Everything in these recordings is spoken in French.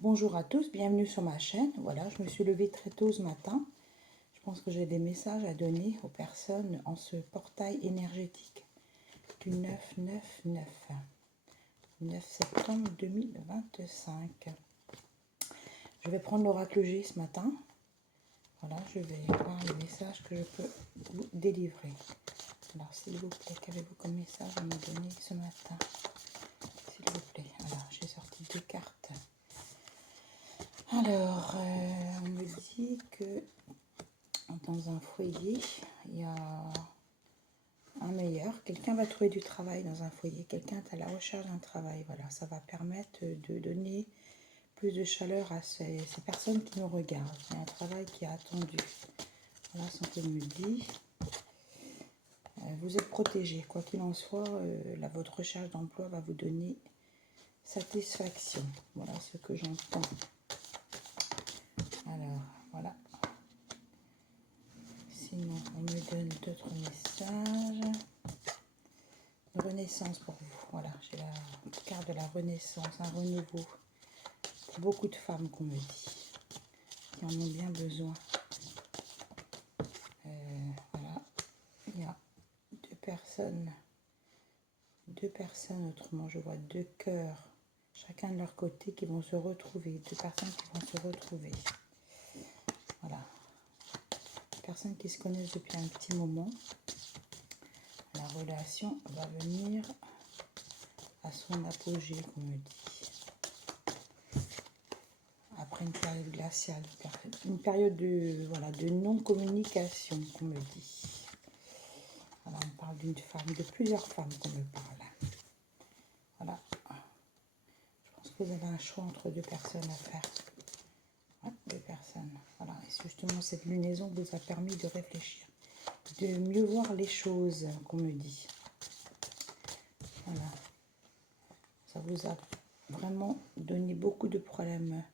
Bonjour à tous, bienvenue sur ma chaîne. Voilà, je me suis levée très tôt ce matin. Je pense que j'ai des messages à donner aux personnes en ce portail énergétique du 9 septembre 2025. Je vais prendre l'oracle G ce matin. Voilà, je vais voir les messages que je peux vous délivrer. Alors, s'il vous plaît, qu'avez-vous comme message à me donner ce matin? S'il vous plaît. Alors, j'ai sorti 2 cartes. Alors, on me dit que dans un foyer, il y a un meilleur. Quelqu'un va trouver du travail dans un foyer. Quelqu'un est à la recherche d'un travail. Voilà, ça va permettre de donner plus de chaleur à ces personnes qui nous regardent. Il y a un travail qui est attendu. Voilà ce qu'on me dit. Vous êtes protégé. Quoi qu'il en soit, votre recherche d'emploi va vous donner satisfaction. Voilà ce que j'entends. Alors, voilà. Sinon, on me donne d'autres messages. Une renaissance pour vous. Voilà, j'ai la carte de la renaissance, un renouveau. Pour beaucoup de femmes qu'on me dit, qui en ont bien besoin. Voilà, il y a deux personnes, autrement je vois deux cœurs, chacun de leur côté qui vont se retrouver, deux personnes qui vont se retrouver. Voilà, personnes qui se connaissent depuis un petit moment. La relation va venir à son apogée, qu'on me dit. Après une période glaciale, une période de non-communication, qu'on me dit. Voilà, on parle d'une femme, de plusieurs femmes qu'on me parle. Voilà. Je pense que vous avez un choix entre deux personnes à faire. Ouais, deux personnes. Voilà. Et justement, cette lunaison vous a permis de réfléchir, de mieux voir les choses, qu'on me dit. Voilà. Ça vous a vraiment donné beaucoup de problèmes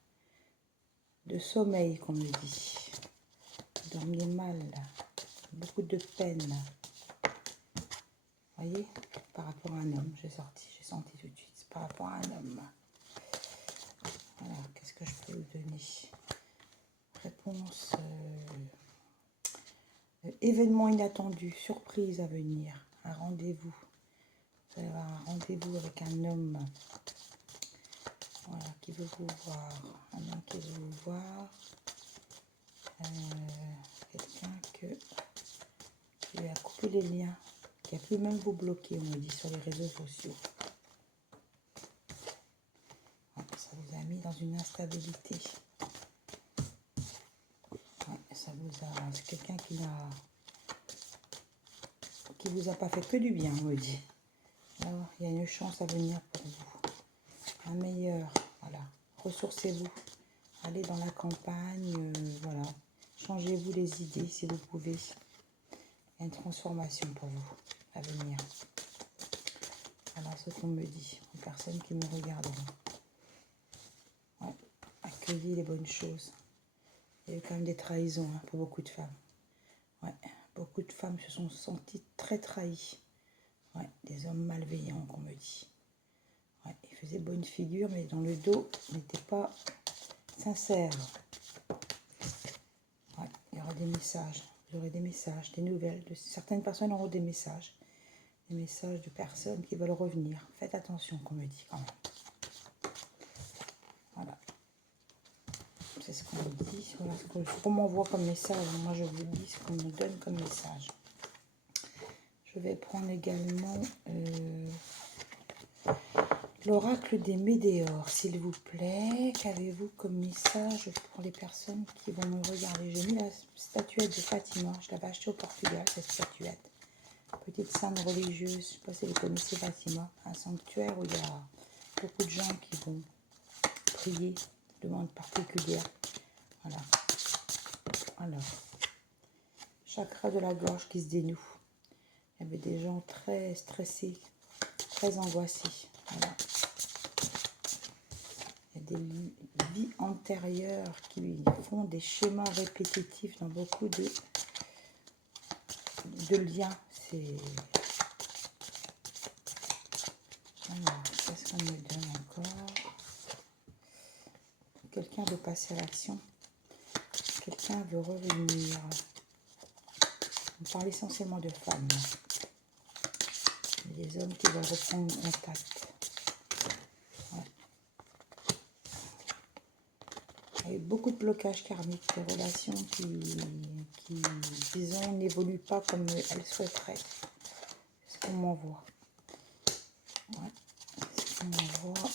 de sommeil, qu'on me dit. Vous dormiez mal, beaucoup de peine. Vous voyez, par rapport à un homme, j'ai senti tout de suite, c'est par rapport à un homme. Alors, qu'est-ce que je peux vous donner? Réponse, événement inattendu, surprise à venir, un rendez-vous. Vous allez avoir un rendez-vous avec un homme, voilà, qui veut vous voir, un homme qui veut vous voir, quelqu'un qui a coupé les liens, qui a pu même vous bloquer, on me dit, sur les réseaux sociaux. Ouais, ça vous a mis dans une instabilité. Ouais, ça vous a, c'est quelqu'un qui vous a pas fait que du bien, on me dit. Alors, il y a une chance à venir pour vous, un meilleur, voilà. Ressourcez-vous, allez dans la campagne, voilà. Changez-vous les idées si vous pouvez. Il y a une transformation pour vous à venir. Voilà ce qu'on me dit aux personnes qui me regarderont. Ouais, accueillez les bonnes choses. Il y a eu quand même des trahisons, hein, pour beaucoup de femmes. Ouais, beaucoup de femmes se sont senties très trahies. Ouais, des hommes malveillants, qu'on me dit. Ouais, ils faisaient bonne figure, mais dans le dos, ils n'étaient pas sincères. Ouais, il y aura des messages. Vous aurez des messages, des nouvelles. Certaines personnes auront des messages. Des messages de personnes qui veulent revenir. Faites attention, qu'on me dit quand même. Voilà. C'est ce qu'on me dit. Voilà ce qu'on m'envoie comme message. Moi, je vous dis ce qu'on me donne comme message. Je vais prendre également l'oracle des météores, s'il vous plaît. Qu'avez-vous comme message pour les personnes qui vont me regarder? J'ai mis la statuette de Fatima. Je l'avais achetée au Portugal, cette statuette. Petite sainte religieuse. Je ne sais pas si vous connaissez Fatima. Un sanctuaire où il y a beaucoup de gens qui vont prier, demande particulière. Voilà. Alors, chakra de la gorge qui se dénoue. Il y avait des gens très stressés, très angoissés. Voilà. Il y a des vies antérieures qui font des schémas répétitifs dans beaucoup de liens. C'est... Alors, qu'est-ce qu'on me donne encore? quelqu'un veut passer à l'action. Quelqu'un veut revenir. On parle essentiellement de femmes. Il y a des hommes qui veulent reprendre contact. Ouais. Il y a eu beaucoup de blocages karmiques, des relations qui disons, n'évoluent pas comme elles souhaiteraient. C'est ce qu'on m'envoie. Ouais. C'est ce qu'on m'envoie.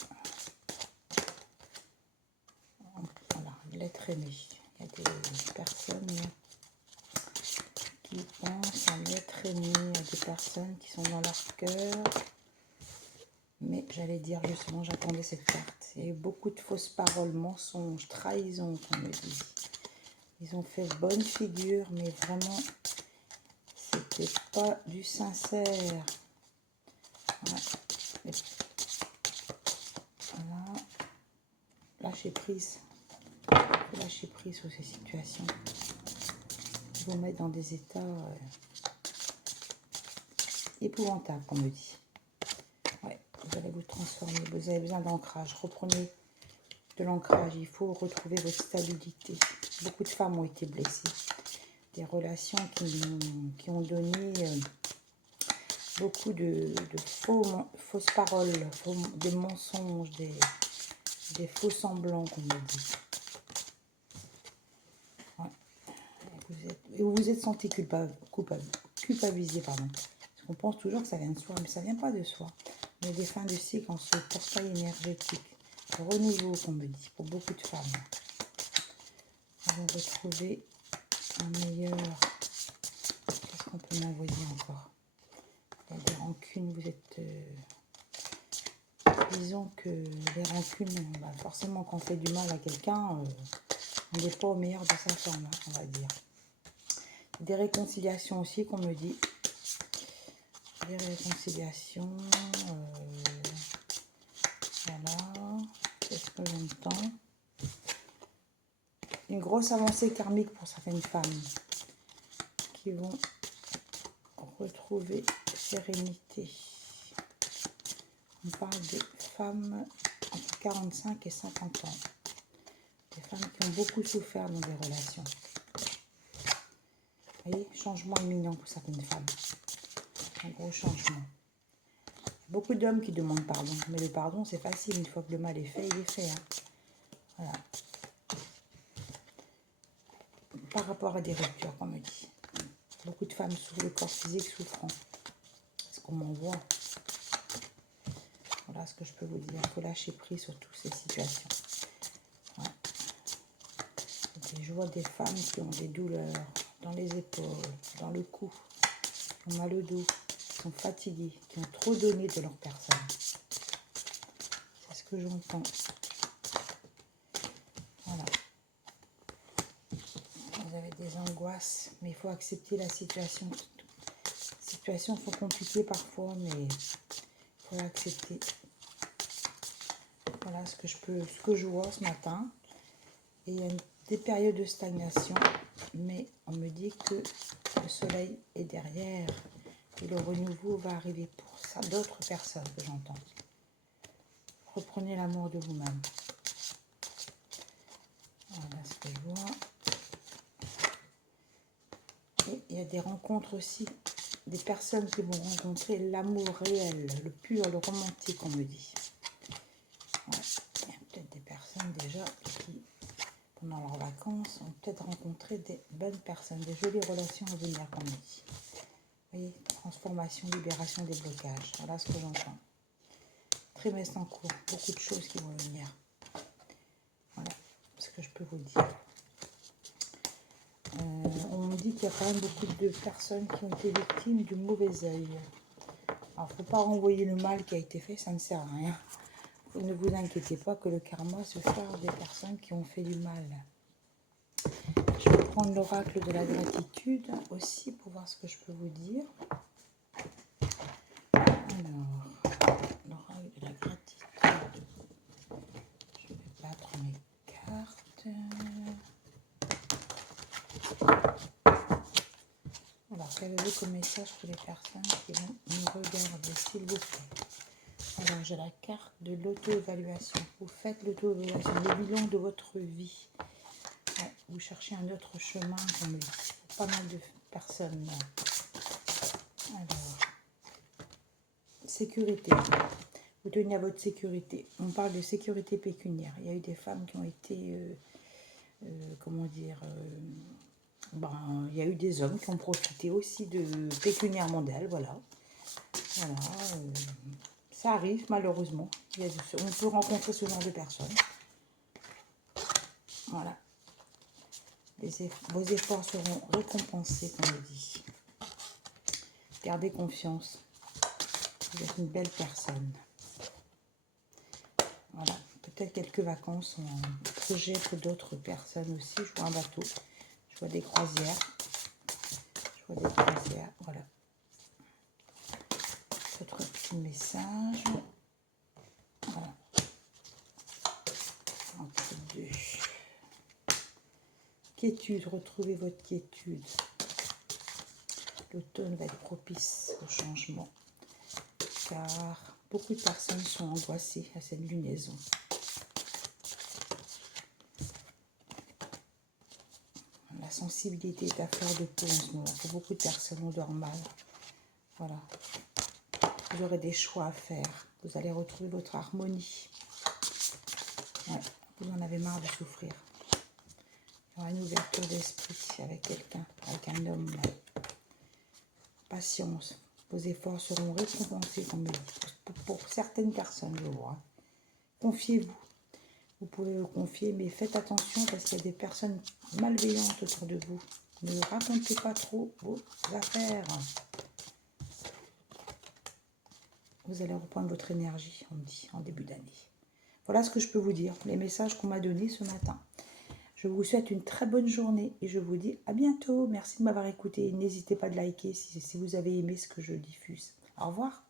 Voilà, l'être aimé. Il y a des personnes qui pensent à l'être aimé, il y a des personnes qui sont dans leur cœur. Mais j'allais dire justement, j'attendais cette carte. Il y a eu beaucoup de fausses paroles, mensonges, trahisons, comme on dit. Ils ont fait bonne figure, mais vraiment, c'était pas du sincère. Ouais. Voilà. Lâcher prise. Lâcher prise sur ces situations. Vous mettre dans des états épouvantables, on me dit. Ouais, vous allez vous transformer. Vous avez besoin d'ancrage. Reprenez de l'ancrage. Il faut retrouver votre stabilité. Beaucoup de femmes ont été blessées. Des relations qui ont donné beaucoup de fausses paroles, des mensonges, des faux semblants, comme on dit. Ouais. Vous vous êtes senti culpabilisé, pardon. Parce qu'on pense toujours que ça vient de soi, mais ça ne vient pas de soi. Il y a des fins de cycle en ce portail énergétique. Renouveau, qu'on me dit, pour beaucoup de femmes. Nous allons retrouver un meilleur. Qu'est-ce qu'on peut m'envoyer encore? Il y a des rancunes, vous êtes... disons que les rancunes, bah forcément quand on fait du mal à quelqu'un, on n'est pas au meilleur de sa forme, hein, on va dire. Des réconciliations aussi, qu'on me dit. Des réconciliations. Voilà. Qu'est-ce que j'entends? Une grosse avancée karmique pour certaines femmes qui vont retrouver sérénité. On parle des femmes entre 45 et 50 ans. Des femmes qui ont beaucoup souffert dans des relations. Vous voyez, changement imminent pour certaines femmes. Un gros changement. Beaucoup d'hommes qui demandent pardon. Mais le pardon, c'est facile. Une fois que le mal est fait, il est fait. Hein. Voilà. Par rapport à des ruptures, comme on me dit. Beaucoup de femmes souffrent, le corps physique souffrant. C'est ce qu'on m'envoie. Voilà ce que je peux vous dire. Il faut lâcher prise sur toutes ces situations. Ouais. Et je vois des femmes qui ont des douleurs dans les épaules, dans le cou, qui ont mal au dos, qui sont fatiguées, qui ont trop donné de leur personne. C'est ce que j'entends. Voilà. Vous avez des angoisses, mais il faut accepter la situation. Les situations sont compliquées parfois, mais il faut l'accepter. Voilà ce que je vois ce matin. Et il y a des périodes de stagnation, mais on me dit que le soleil est derrière et le renouveau va arriver pour ça, d'autres personnes que j'entends. Reprenez l'amour de vous-même. Voilà ce que je vois. Et il y a des rencontres aussi, des personnes qui vont rencontrer l'amour réel, le pur, le romantique, on me dit. Ouais. Il y a peut-être des personnes déjà qui, pendant leurs vacances, ont peut-être rencontré des bonnes personnes, des jolies relations à venir, comme on dit. Vous voyez, transformation, libération des blocages. Voilà ce que j'entends. Trimestre en cours, beaucoup de choses qui vont venir. Voilà ce que je peux vous dire. On me dit qu'il y a quand même beaucoup de personnes qui ont été victimes du mauvais œil. Alors, il ne faut pas renvoyer le mal qui a été fait, ça ne sert à rien. Ne vous inquiétez pas que le karma se charge des personnes qui ont fait du mal. Je vais prendre l'oracle de la gratitude aussi pour voir ce que je peux vous dire. Alors, l'oracle de la gratitude. Je vais battre mes cartes. Alors, qu'avez-vous comme message pour les personnes qui vont nous regarder, s'il vous plaît? Alors, j'ai la carte de l'auto-évaluation. Vous faites l'auto-évaluation, le bilan de votre vie. Ouais, vous cherchez un autre chemin, comme dit. Pas mal de personnes. Là. Alors, sécurité. Vous tenez à votre sécurité. On parle de sécurité pécuniaire. Il y a eu des femmes qui ont été, comment dire, il y a eu des hommes qui ont profité aussi de pécuniairement d'elles, voilà. Voilà, ça arrive malheureusement. On peut rencontrer ce genre de personnes. Voilà. Vos efforts seront récompensés, comme on dit. Gardez confiance. Vous êtes une belle personne. Voilà. Peut-être quelques vacances en projet pour d'autres personnes aussi. Je vois un bateau. Je vois des croisières. Je vois des croisières. Voilà. Votre petit message. Voilà. Entre deux. Quiétude. Retrouvez votre quiétude. L'automne va être propice au changement. Car beaucoup de personnes sont angoissées à cette lunaison. La sensibilité est à fleur de peau en ce moment. Pour beaucoup de personnes, on dort mal. Voilà. Vous aurez des choix à faire. Vous allez retrouver votre harmonie. Ouais. Vous en avez marre de souffrir. Il y aura une ouverture d'esprit avec quelqu'un, avec un homme. Patience. Vos efforts seront récompensés, comme je dis. Pour certaines personnes, je vois. Confiez-vous. Vous pouvez vous confier, mais faites attention parce qu'il y a des personnes malveillantes autour de vous. Ne racontez pas trop vos affaires. Vous allez reprendre votre énergie, on me dit, en début d'année. Voilà ce que je peux vous dire, les messages qu'on m'a donnés ce matin. Je vous souhaite une très bonne journée et je vous dis à bientôt. Merci de m'avoir écouté. N'hésitez pas de liker si vous avez aimé ce que je diffuse. Au revoir.